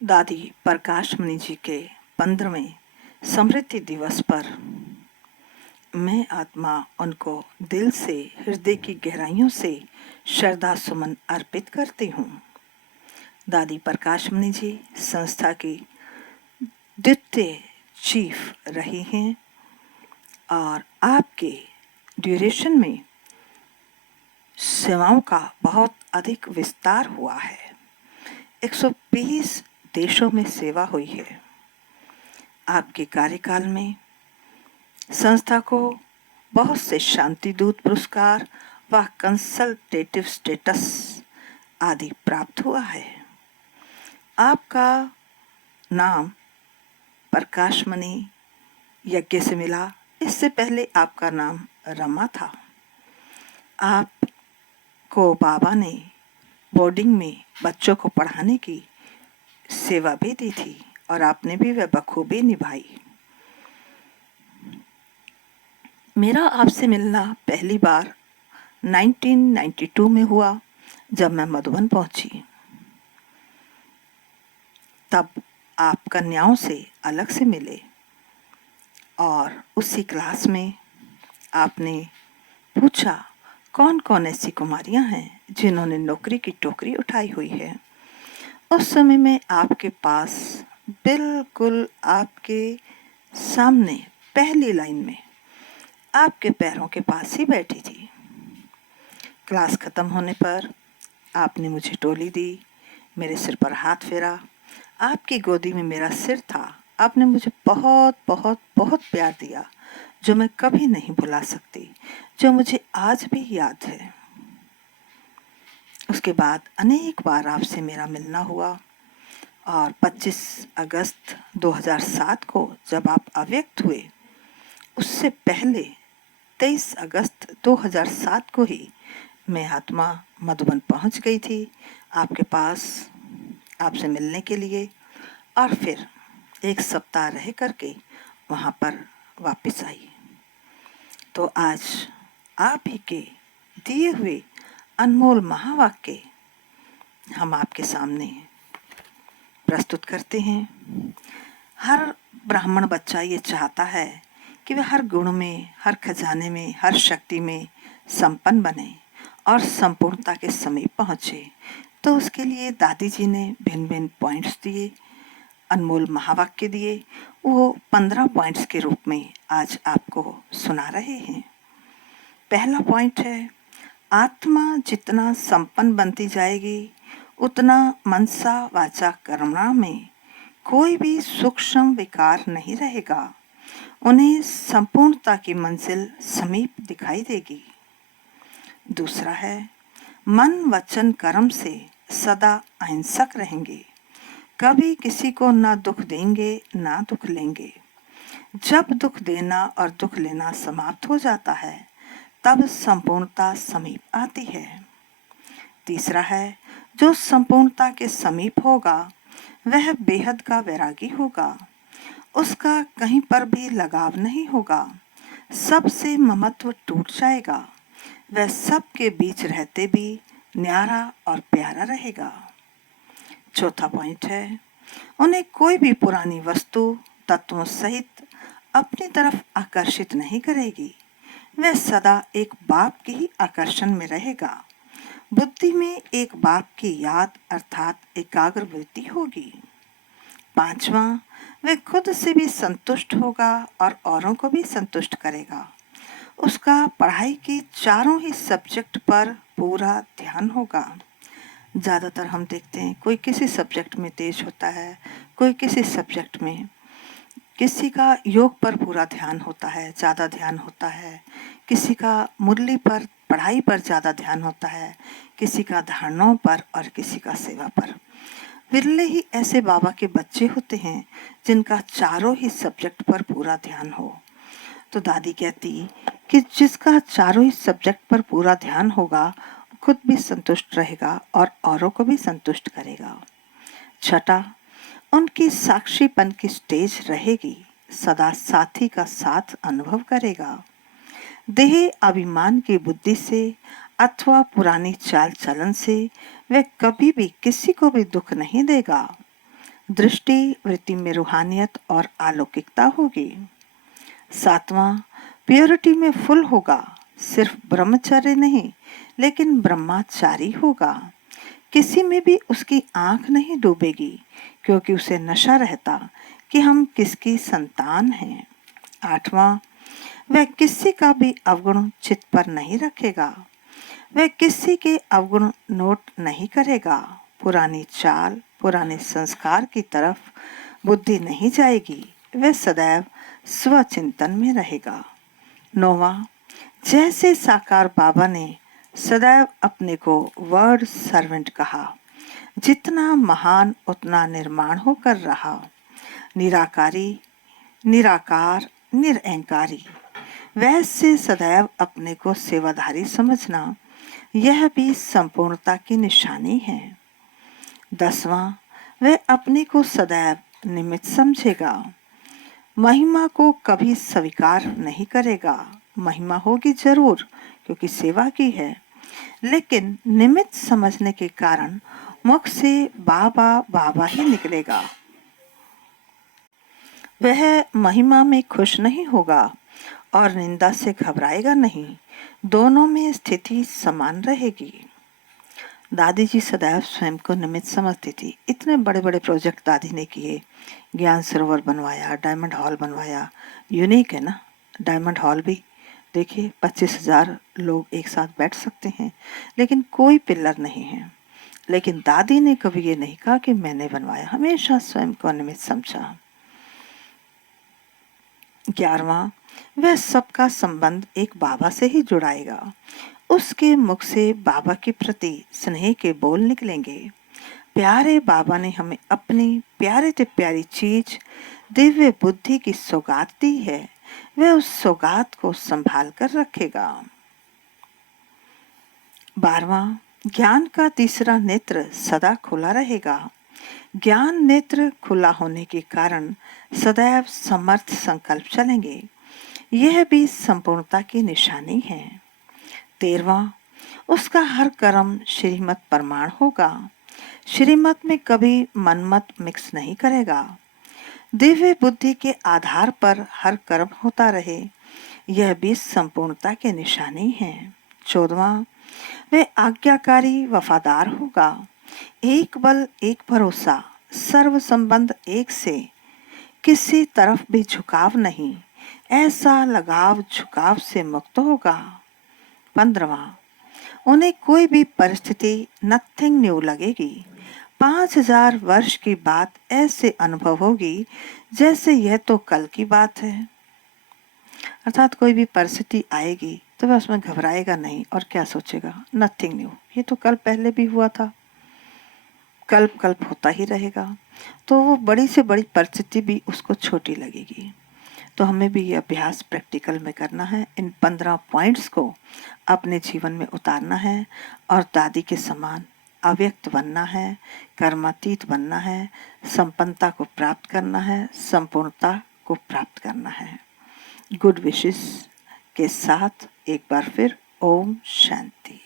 दादी प्रकाश मणि जी के 15वें स्मृति दिवस पर मैं आत्मा उनको दिल से, हृदय की गहराइयों से श्रद्धा सुमन अर्पित करती हूँ। दादी प्रकाश मणि जी संस्था की द्वितीय चीफ रही हैं और आपके ड्यूरेशन में सेवाओं का बहुत अधिक विस्तार हुआ है। 120 देशों में सेवा हुई है। आपके कार्यकाल में संस्था को बहुत से शांति दूत पुरस्कार व कंसल्टेटिव स्टेटस आदि प्राप्त हुआ है। आपका नाम प्रकाश मणि यज्ञ से मिला। इससे पहले आपका नाम रमा था। आपको बाबा ने बोर्डिंग में बच्चों को पढ़ाने की सेवा भी दी थी और आपने भी वह बखूबी निभाई। मेरा आपसे मिलना पहली बार 1992 में हुआ जब मैं मधुबन पहुंची। तब आप कन्याओं से अलग से मिले और उसी क्लास में आपने पूछा कौन कौन ऐसी कुमारियां हैं जिन्होंने नौकरी की टोकरी उठाई हुई है। उस समय में आपके पास बिल्कुल आपके सामने पहली लाइन में आपके पैरों के पास ही बैठी थी। क्लास खत्म होने पर आपने मुझे टोली दी, मेरे सिर पर हाथ फेरा, आपकी गोदी में मेरा सिर था। आपने मुझे बहुत बहुत बहुत प्यार दिया जो मैं कभी नहीं भुला सकती, जो मुझे आज भी याद है। उसके बाद अनेक बार आपसे मेरा मिलना हुआ और 25 अगस्त 2007 को जब आप अव्यक्त हुए, उससे पहले 23 अगस्त 2007 को ही मैं आत्मा मधुबन पहुंच गई थी आपके पास आपसे मिलने के लिए और फिर एक सप्ताह रह करके वहां पर वापस आई। तो आज आप ही के दिए हुए अनमोल महावाक्य हम आपके सामने प्रस्तुत करते हैं। हर ब्राह्मण बच्चा ये चाहता है कि वह हर गुण में, हर खजाने में, हर शक्ति में संपन्न बने और संपूर्णता के समीप पहुंचे। तो उसके लिए दादी जी ने भिन्न भिन्न पॉइंट्स दिए, अनमोल महावाक्य दिए। वो 15 पॉइंट्स के रूप में आज आपको सुना रहे हैं। पहला पॉइंट है, आत्मा जितना संपन्न बनती जाएगी उतना मनसा वाचा कर्मणा में कोई भी सूक्ष्म विकार नहीं रहेगा। उन्हें संपूर्णता की मंजिल समीप दिखाई देगी। दूसरा है, मन वचन कर्म से सदा अहिंसक रहेंगे, कभी किसी को ना दुख देंगे ना दुख लेंगे। जब दुख देना और दुख लेना समाप्त हो जाता है तब संपूर्णता समीप आती है। तीसरा है, जो संपूर्णता के समीप होगा वह बेहद का वैरागी होगा। उसका कहीं पर भी लगाव नहीं होगा, सबसे ममत्व टूट जाएगा। वह सबके बीच रहते भी न्यारा और प्यारा रहेगा। चौथा पॉइंट है, उन्हें कोई भी पुरानी वस्तु तत्वों सहित अपनी तरफ आकर्षित नहीं करेगी। वह सदा एक बाप की ही आकर्षण में रहेगा। बुद्धि में एक बाप की याद अर्थात एकाग्र वृत्ति होगी। पांचवा, वह खुद से भी संतुष्ट होगा और औरों को भी संतुष्ट करेगा। उसका पढ़ाई की चारों ही सब्जेक्ट पर पूरा ध्यान होगा। ज़्यादातर हम देखते हैं कोई किसी सब्जेक्ट में तेज होता है, कोई किसी सब्जेक्ट में, किसी का योग पर पूरा ध्यान होता है, ज़्यादा ध्यान होता है, किसी का मुरली पर, पढ़ाई पर ज़्यादा ध्यान होता है, किसी का धारणाओं पर और किसी का सेवा पर। विरले ही ऐसे बाबा के बच्चे होते हैं जिनका चारों ही सब्जेक्ट पर पूरा ध्यान हो। तो दादी कहती कि जिसका चारों ही सब्जेक्ट पर पूरा ध्यान होगा खुद भी संतुष्ट रहेगा और औरों को भी संतुष्ट करेगा। छठा, उनकी साक्षीपन की स्टेज रहेगी, सदा साथी का साथ अनुभव करेगा। देह अभिमान की बुद्धि से अथवा पुरानी चाल चलन से वह कभी भी किसी को भी दुख नहीं देगा। दृष्टि वृत्ति में रूहानियत और अलौकिकता होगी। 7वां, प्योरिटी में फुल होगा, सिर्फ ब्रह्मचर्य नहीं लेकिन ब्रह्मचारी होगा। किसी में भी उसकी आंख नहीं डूबेगी क्योंकि उसे नशा रहता कि हम किसकी संतान हैं। 8वां, वह किसी का भी अवगुण चित्त पर नहीं रखेगा, वह किसी के अवगुण नोट नहीं करेगा। पुरानी चाल, पुराने संस्कार की तरफ बुद्धि नहीं जाएगी, वह सदैव स्वचिंतन में रहेगा। 9वां, जैसे साकार बाबा ने सदैव अपने को वर्ड सर्वेंट कहा, जितना महान उतना निर्माण होकर रहा। निराकारी, निराकार, निरअहंकारी, वैसे सदैव अपने को सेवाधारी समझना, यह भी संपूर्णता की निशानी है। 10वां, वह अपने को सदैव निमित्त समझेगा, महिमा को कभी स्वीकार नहीं करेगा। महिमा होगी जरूर क्योंकि सेवा की है, लेकिन निमित्त समझने के कारण मुख से बाबा बाबा ही निकलेगा। वह महिमा में खुश नहीं होगा और निंदा से घबराएगा नहीं, दोनों में स्थिति समान रहेगी। दादी जी सदैव स्वयं को निमित्त समझती थी। इतने बड़े बड़े प्रोजेक्ट दादी ने किए, ज्ञान सरोवर बनवाया, डायमंड हॉल बनवाया। यूनिक है ना डायमंड हॉल भी, देखिए 25,000 लोग एक साथ बैठ सकते हैं, लेकिन कोई पिलर नहीं है। लेकिन दादी ने कभी ये नहीं कहा कि मैंने बनवाया, हमेशा स्वयं को निमित्त समझा। 11वां, वह सबका संबंध एक बाबा से ही जुड़ाएगा, उसके मुख से बाबा के प्रति स्नेह के बोल निकलेंगे। प्यारे बाबा ने हमें अपनी प्यारे से प्यारी चीज दिव्य बुद्धि की सौगात दी है, वह उस सौगात को संभाल कर रखेगा। 12वां, ज्ञान का तीसरा नेत्र सदा खुला रहेगा। ज्ञान नेत्र खुला होने के कारण सदैव समर्थ संकल्प चलेंगे, यह भी संपूर्णता की निशानी है। 13वां, उसका हर कर्म श्रीमत प्रमाण होगा, श्रीमत में कभी मनमत मिक्स नहीं करेगा। दिव्य बुद्धि के आधार पर हर कर्म होता रहे, यह भी संपूर्णता की निशानी है। 14वां, वह आज्ञाकारी वफादार होगा, एक बल एक भरोसा, सर्व संबंध एक से, किसी तरफ भी झुकाव नहीं, ऐसा लगाव झुकाव से मुक्त होगा। 15वां, उन्हें कोई भी परिस्थिति नथिंग न्यू लगेगी। 5,000 वर्ष की बात ऐसे अनुभव होगी जैसे यह तो कल की बात है। अर्थात कोई भी परिस्थिति आएगी तो वह उसमें घबराएगा नहीं और क्या सोचेगा, नथिंग न्यू, ये तो कल पहले भी हुआ था, कल्प कल्प होता ही रहेगा। तो वो बड़ी से बड़ी परिस्थिति भी उसको छोटी लगेगी। तो हमें भी ये अभ्यास प्रैक्टिकल में करना है, इन 15 पॉइंट्स को अपने जीवन में उतारना है और दादी के समान अव्यक्त बनना है, कर्मातीत बनना है, संपन्नता को प्राप्त करना है, संपूर्णता को प्राप्त करना है। गुड विशेस के साथ एक बार फिर ओम शांति।